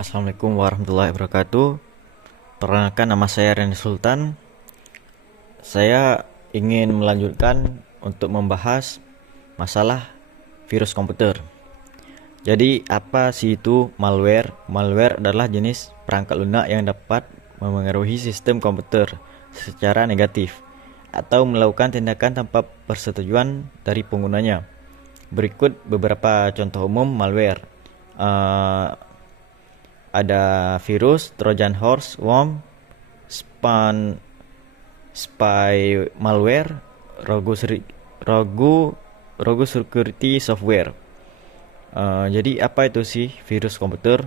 Assalamualaikum warahmatullahi wabarakatuh. Perkenalkan, nama saya Randy Sultan. Saya ingin melanjutkan untuk membahas masalah virus komputer. Jadi, apa sih itu malware? Malware adalah jenis perangkat lunak yang dapat memengaruhi sistem komputer secara negatif atau melakukan tindakan tanpa persetujuan dari penggunanya. Berikut beberapa contoh umum malware. Ada virus, Trojan horse, worm, spy malware, rogue security software. Jadi apa itu sih virus komputer?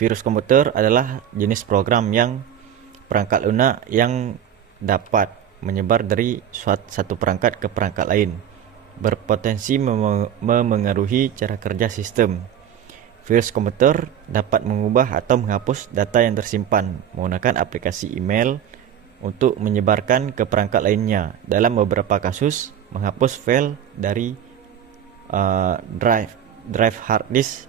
Virus komputer adalah jenis program yang perangkat lunak yang dapat menyebar dari satu perangkat ke perangkat lain, berpotensi memengaruhi cara kerja sistem. Virus komputer dapat mengubah atau menghapus data yang tersimpan menggunakan aplikasi email untuk menyebarkan ke perangkat lainnya. Dalam beberapa kasus, menghapus file dari drive hard disk.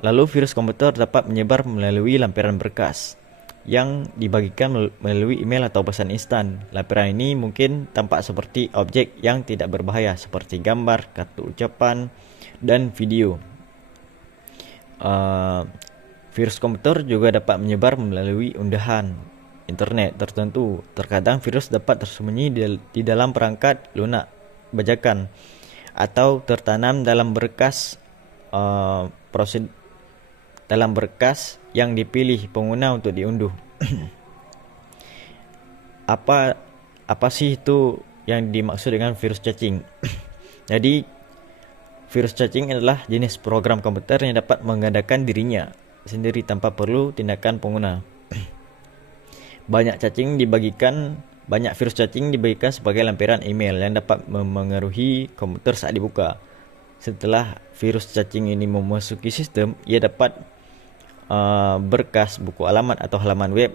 Lalu virus komputer dapat menyebar melalui lampiran berkas yang dibagikan melalui email atau pesan instan. Lampiran ini mungkin tampak seperti objek yang tidak berbahaya seperti gambar, kartu ucapan, dan video. Virus komputer juga dapat menyebar melalui undahan internet tertentu. Terkadang virus dapat tersembunyi di dalam perangkat lunak bajakan atau tertanam dalam berkas yang dipilih pengguna untuk diunduh. Apa sih itu yang dimaksud dengan virus cacing? Jadi, virus cacing adalah jenis program komputer yang dapat menggandakan dirinya sendiri tanpa perlu tindakan pengguna. Banyak virus cacing dibagikan sebagai lampiran email yang dapat memengaruhi komputer saat dibuka. Setelah virus cacing ini memasuki sistem, ia dapat berkas, buku alamat, atau halaman web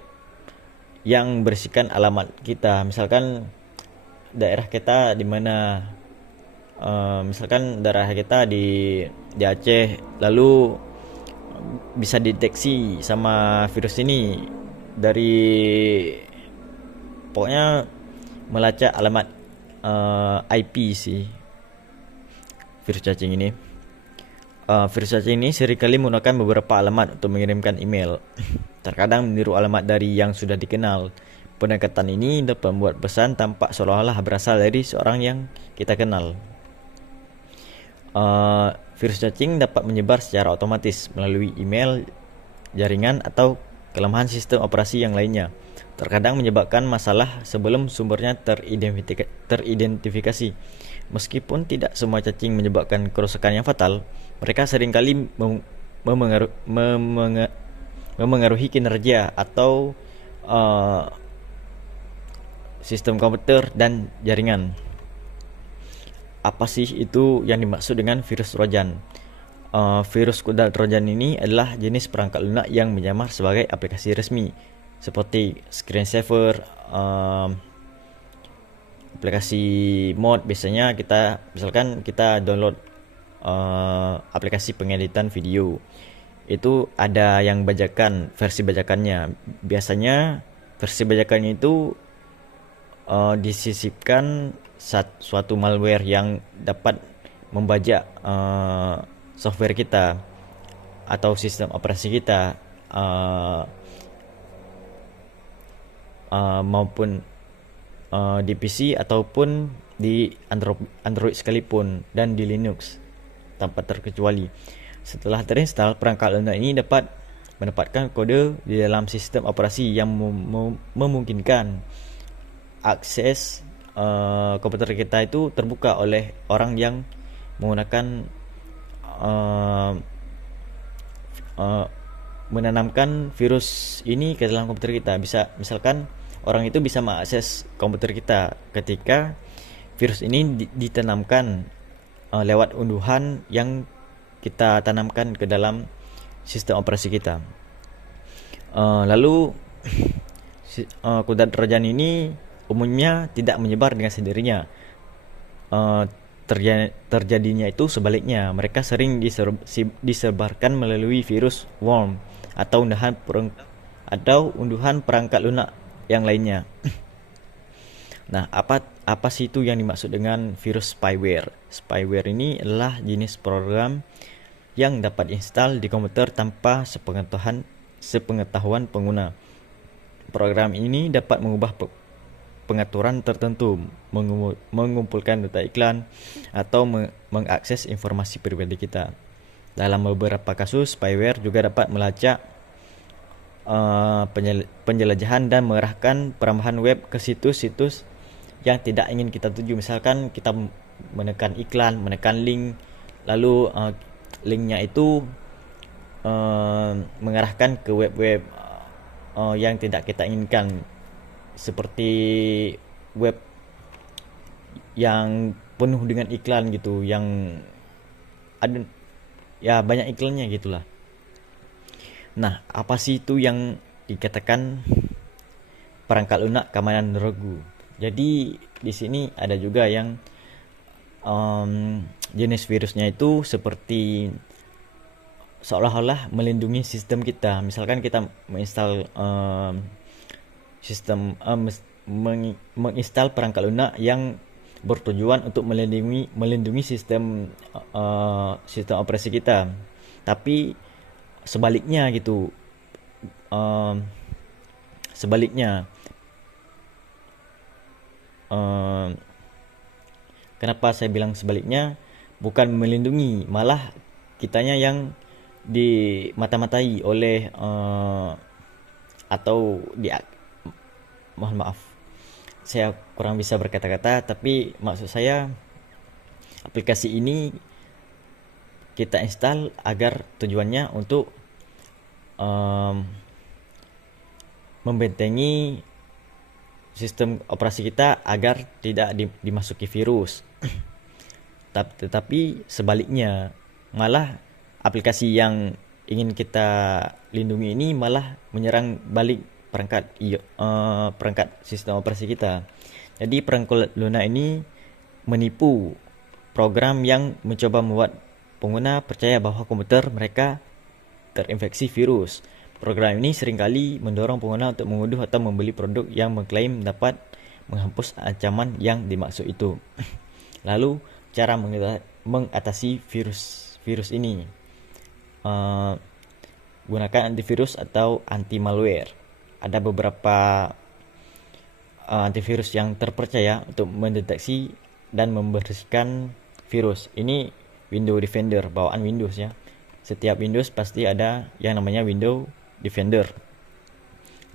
yang berisikan alamat kita. Misalkan daerah kita di mana, misalkan daerah kita di Aceh, lalu bisa dideteksi sama virus ini dari pokoknya melacak alamat IP sih virus cacing ini. Virus cacing ini seringkali menggunakan beberapa alamat untuk mengirimkan email. Terkadang meniru alamat dari yang sudah dikenal. Pendekatan ini dapat membuat pesan tampak seolah-olah berasal dari seorang yang kita kenal. Virus cacing dapat menyebar secara otomatis melalui email, jaringan, atau kelemahan sistem operasi yang lainnya. Terkadang menyebabkan masalah sebelum sumbernya teridentifikasi. Meskipun tidak semua cacing menyebabkan kerusakan yang fatal, mereka seringkali memengaruhi kinerja atau sistem komputer dan jaringan. Apa sih itu yang dimaksud dengan virus Trojan? Virus kuda Trojan ini adalah jenis perangkat lunak yang menyamar sebagai aplikasi resmi seperti screensaver, aplikasi mod. Biasanya misalkan kita download aplikasi pengeditan video, itu ada yang bajakan, versi bajakannya. Biasanya versi bajakannya itu disisipkan suatu malware yang dapat membajak software kita atau sistem operasi kita, maupun di PC ataupun di Android sekalipun, dan di Linux tanpa terkecuali. Setelah terinstall, perangkat lunak ini dapat mendapatkan kode di dalam sistem operasi yang memungkinkan akses komputer kita itu terbuka oleh orang yang menggunakan menanamkan virus ini ke dalam komputer kita. Misalkan orang itu bisa mengakses komputer kita ketika virus ini ditanamkan lewat unduhan yang kita tanamkan ke dalam sistem operasi kita. Lalu kuda Trojan ini umumnya tidak menyebar dengan sendirinya. terjadinya itu sebaliknya. Mereka sering disebarkan melalui virus worm atau unduhan perangkat lunak yang lainnya. Nah, apa sih itu yang dimaksud dengan virus spyware? Spyware ini adalah jenis program yang dapat install di komputer tanpa sepengetahuan pengguna. Program ini dapat mengubah pengaturan tertentu, mengumpulkan data iklan, atau mengakses informasi pribadi kita. Dalam beberapa kasus, spyware juga dapat melacak penjelajahan dan mengarahkan perambahan web ke situs-situs yang tidak ingin kita tuju. Misalkan kita menekan iklan, menekan link, lalu linknya itu mengarahkan ke web-web yang tidak kita inginkan, seperti web yang penuh dengan iklan gitu, yang ada ya banyak iklannya gitulah. Nah, apa sih itu yang dikatakan perangkat lunak keamanan regu? Jadi di sini ada juga yang jenis virusnya itu seperti seolah-olah melindungi sistem kita. Misalkan kita menginstal menginstal perangkat lunak yang bertujuan untuk melindungi sistem operasi kita. Tapi sebaliknya gitu, sebaliknya kenapa saya bilang sebaliknya? Bukan melindungi, malah kitanya yang dimata-matai oleh atau mohon maaf, saya kurang bisa berkata-kata, tapi maksud saya aplikasi ini kita install agar tujuannya untuk membentengi sistem operasi kita agar tidak dimasuki virus. Tetapi sebaliknya, malah aplikasi yang ingin kita lindungi ini malah menyerang balik perangkat sistem operasi kita. Jadi perangkat lunak ini menipu program yang mencoba membuat pengguna percaya bahwa komputer mereka terinfeksi virus. Program ini seringkali mendorong pengguna untuk mengunduh atau membeli produk yang mengklaim dapat menghapus ancaman yang dimaksud itu. Lalu cara mengatasi virus ini, gunakan antivirus atau anti malware. Ada beberapa antivirus yang terpercaya untuk mendeteksi dan membersihkan virus. Ini Windows Defender, bawaan Windows ya. Setiap Windows pasti ada yang namanya Windows Defender.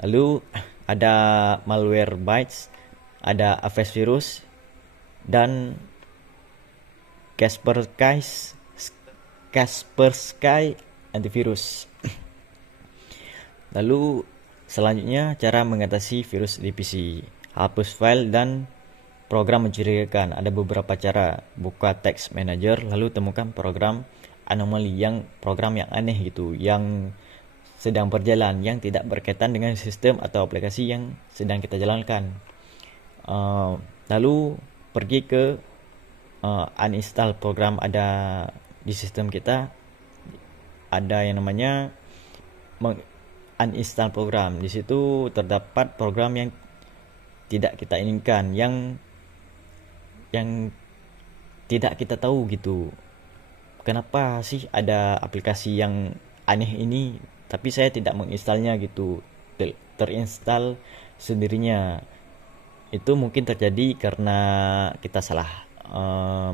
Lalu ada Malwarebytes, ada Avast Virus, dan Kaspersky Antivirus. Lalu selanjutnya cara mengatasi virus di PC. Hapus file dan program mencurigakan. Ada beberapa cara. Buka text manager lalu temukan program anomali, program yang aneh gitu, yang sedang berjalan, yang tidak berkaitan dengan sistem atau aplikasi yang sedang kita jalankan. Lalu pergi ke uninstall program ada di sistem kita. Ada yang namanya uninstall program. Di situ terdapat program yang tidak kita inginkan, yang tidak kita tahu gitu. Kenapa sih ada aplikasi yang aneh ini, tapi saya tidak menginstalnya gitu, terinstall sendirinya. Itu mungkin terjadi karena kita salah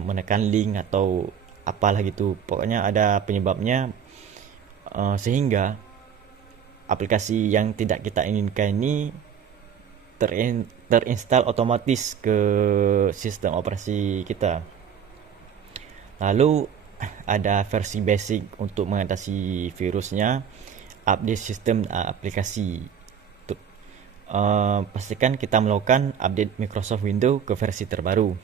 menekan link atau apalah gitu. Pokoknya ada penyebabnya, sehingga aplikasi yang tidak kita inginkan ini terinstall otomatis ke sistem operasi kita. Lalu ada versi basic untuk mengatasi virusnya. Update sistem aplikasi. Pastikan kita melakukan update Microsoft Windows ke versi terbaru.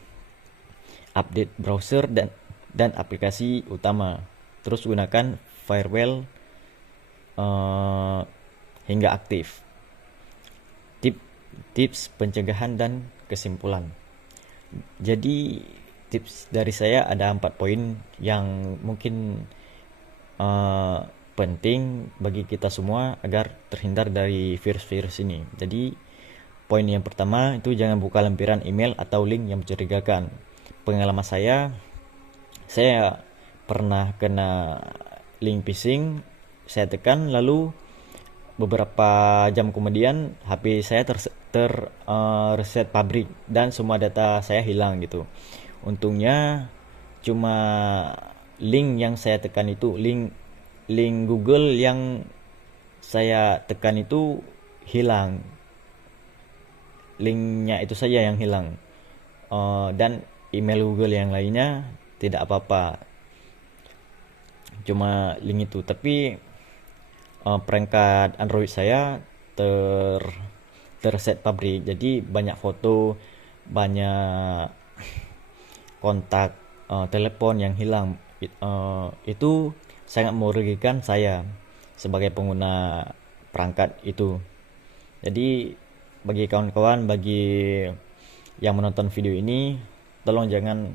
Update browser dan aplikasi utama. Terus gunakan firewall hingga aktif. Tips pencegahan dan kesimpulan. Jadi tips dari saya ada 4 poin yang mungkin eh, penting bagi kita semua agar terhindar dari virus-virus ini. Jadi poin yang pertama itu jangan buka lempiran email atau link yang mencurigakan. Pengalaman saya pernah kena link phishing, saya tekan lalu beberapa jam kemudian HP saya reset pabrik dan semua data saya hilang gitu. Untungnya cuma link yang saya tekan itu link Google yang saya tekan itu hilang. Linknya itu saja yang hilang. Dan email Google yang lainnya tidak apa-apa. Cuma link itu. Tapi perangkat Android saya terset pabrik. Jadi banyak foto, banyak kontak telepon yang hilang. Itu sangat merugikan saya sebagai pengguna perangkat itu. Jadi bagi kawan-kawan, bagi yang menonton video ini, tolong jangan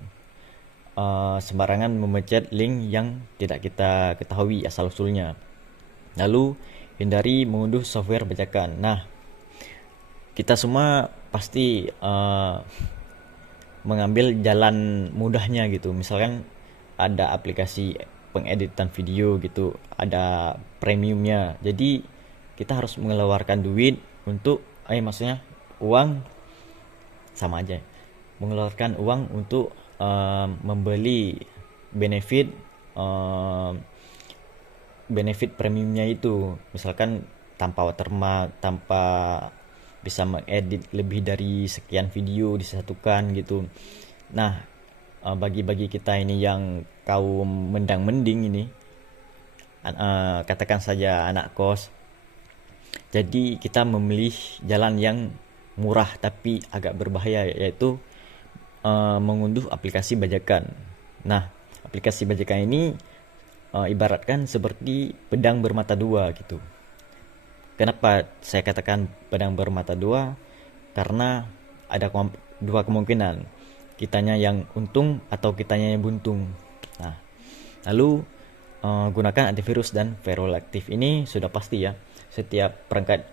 sembarangan memencet link yang tidak kita ketahui asal-usulnya. Lalu hindari mengunduh software bajakan. Nah, kita semua pasti mengambil jalan mudahnya gitu. Misalkan ada aplikasi pengeditan video gitu, ada premiumnya. Jadi kita harus mengeluarkan duit untuk maksudnya uang, sama aja, mengeluarkan uang untuk membeli benefit premiumnya itu. Misalkan tanpa watermark, tanpa bisa mengedit lebih dari sekian video disatukan gitu. Nah, bagi kita ini yang kaum mendang-mending ini, katakan saja anak kos, jadi kita memilih jalan yang murah tapi agak berbahaya, yaitu mengunduh aplikasi bajakan. Nah, aplikasi bajakan ini ibaratkan seperti pedang bermata dua gitu. Kenapa saya katakan pedang bermata dua? Karena ada dua kemungkinan, kitanya yang untung atau kitanya yang buntung. Nah, lalu gunakan antivirus dan firewall aktif. Ini sudah pasti ya. Setiap perangkat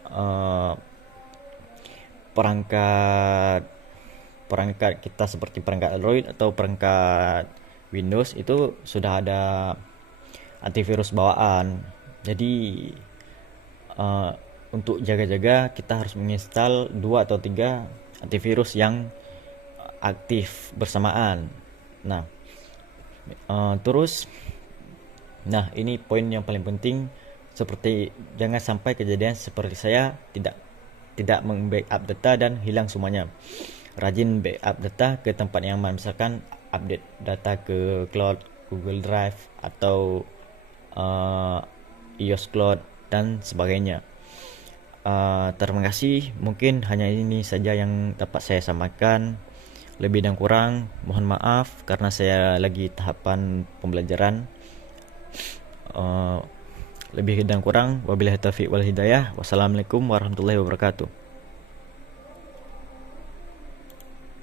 kita seperti perangkat Android atau perangkat Windows itu sudah ada antivirus bawaan. Jadi untuk jaga-jaga kita harus menginstal 2 atau 3 antivirus yang aktif bersamaan. Nah, nah ini poin yang paling penting, seperti jangan sampai kejadian seperti saya, tidak meng-backup data dan hilang semuanya. Rajin backup data ke tempat yang aman, misalkan update data ke cloud, Google Drive atau iOS Cloud dan sebagainya. Terima kasih. Mungkin hanya ini saja yang dapat saya sampaikan. Lebih dan kurang mohon maaf karena saya lagi tahapan pembelajaran. Lebih dan kurang wabillahi taufiq wal hidayah. Wassalamualaikum warahmatullahi wabarakatuh.